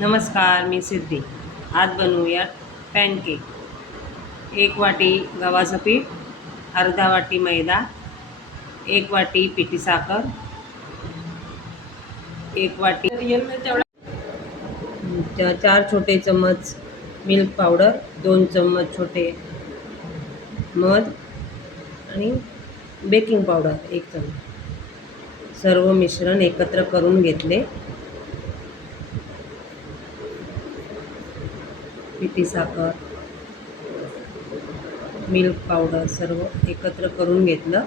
नमस्कार, मी सिद्धी. आज बनवूया पॅनकेक. 1 वाटी गव्हाचं पीठ, अर्धा वाटी मैदा, 1 वाटी पिठी साखर, 1 वाटी 4 छोटे चम्मच मिल्क पावडर, 2 चम्मच छोटे मध आणि बेकिंग पावडर 1 चम्मच. सर्व मिश्रण एकत्र करून घेतले. पिठी साखर, मिल्क पावडर सर्व एकत्र करून घेतलं.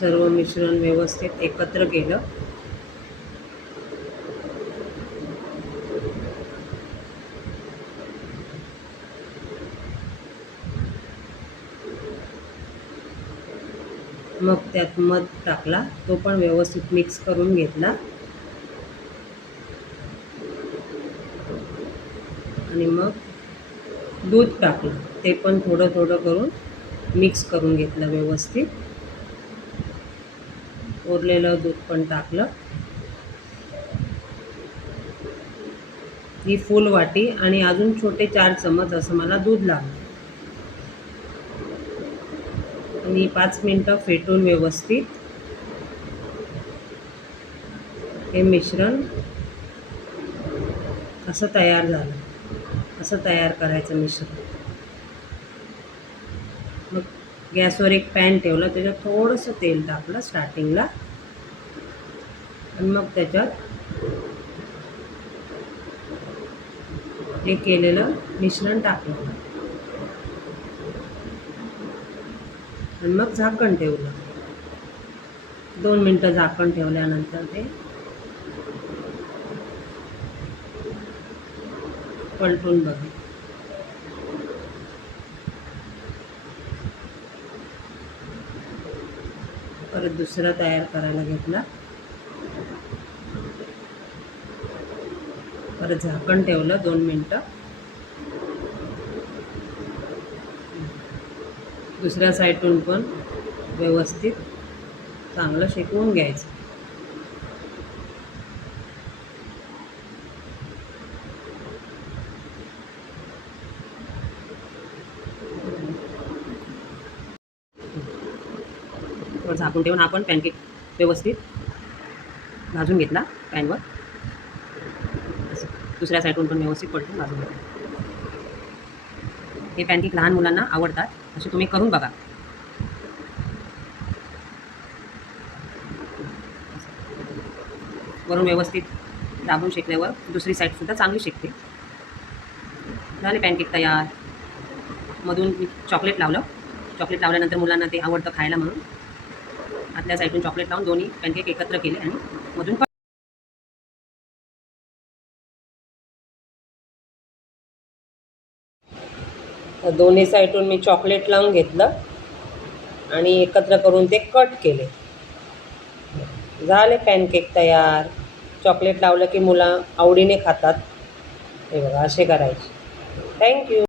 सर्व मिश्रण व्यवस्थित एकत्र केलं. मग त्यात मध टाकला, तो पण व्यवस्थित मिक्स करून घेतला आणि मग दूध टाकलं, ते पण थोडं थोडं करून मिक्स करून घेतलं व्यवस्थित. उरलेलं दूध पण टाकलं. ही फुल वाटी आणि अजून छोटे 4 चम्मच असं मला दूध लागलं आणि 5 मिनटं फेटून व्यवस्थित हे मिश्रण असं तयार झालं. असं तयार करायचं मिश्रण. मग गॅसवर एक पॅन ठेवला, त्याच्यात थोडंसं तेल टाकलं स्टार्टिंगला आणि मग त्याच्यात हे केलेलं मिश्रण टाकलं आणि मग झाकण ठेवलं. 2 मिनटं झाकण ठेवल्यानंतर ते पलटून बघ. परत दुसरा तयार करायला घेतला. परत झाकण ठेवलं 2 मिनटं. दुसऱ्या साईडून पण व्यवस्थित चांगलं शेकवून घ्यायचं. झाकून ठेवून आपण पॅनकेक व्यवस्थित भाजून घेतला पॅनवर. असं दुसऱ्या साईडून पण व्यवस्थित पलटून भाजून घेतला. हे पॅनकेक लहान मुलांना आवडतात, असे तुम्ही करून बघा. वरून व्यवस्थित दाबून शेकल्यावर दुसरी साईडसुद्धा चांगली शेकते. झाले पॅनकेक तयार. मधून चॉकलेट लावलं. चॉकलेट लावल्यानंतर मुलांना ते आवडतं खायला म्हणून आतल्या साईडून चॉकलेट लावून दोन्ही पॅनकेक एकत्र केले आणि मधून दोन्ही साईडून मी चॉकलेट लावून घेतलं आणि एकत्र करून ते कट केले. झाले पॅनकेक तयार. चॉकलेट लावलं की मुलं आवडीने खातात. हे बघा, असे करायचे. थँक्यू.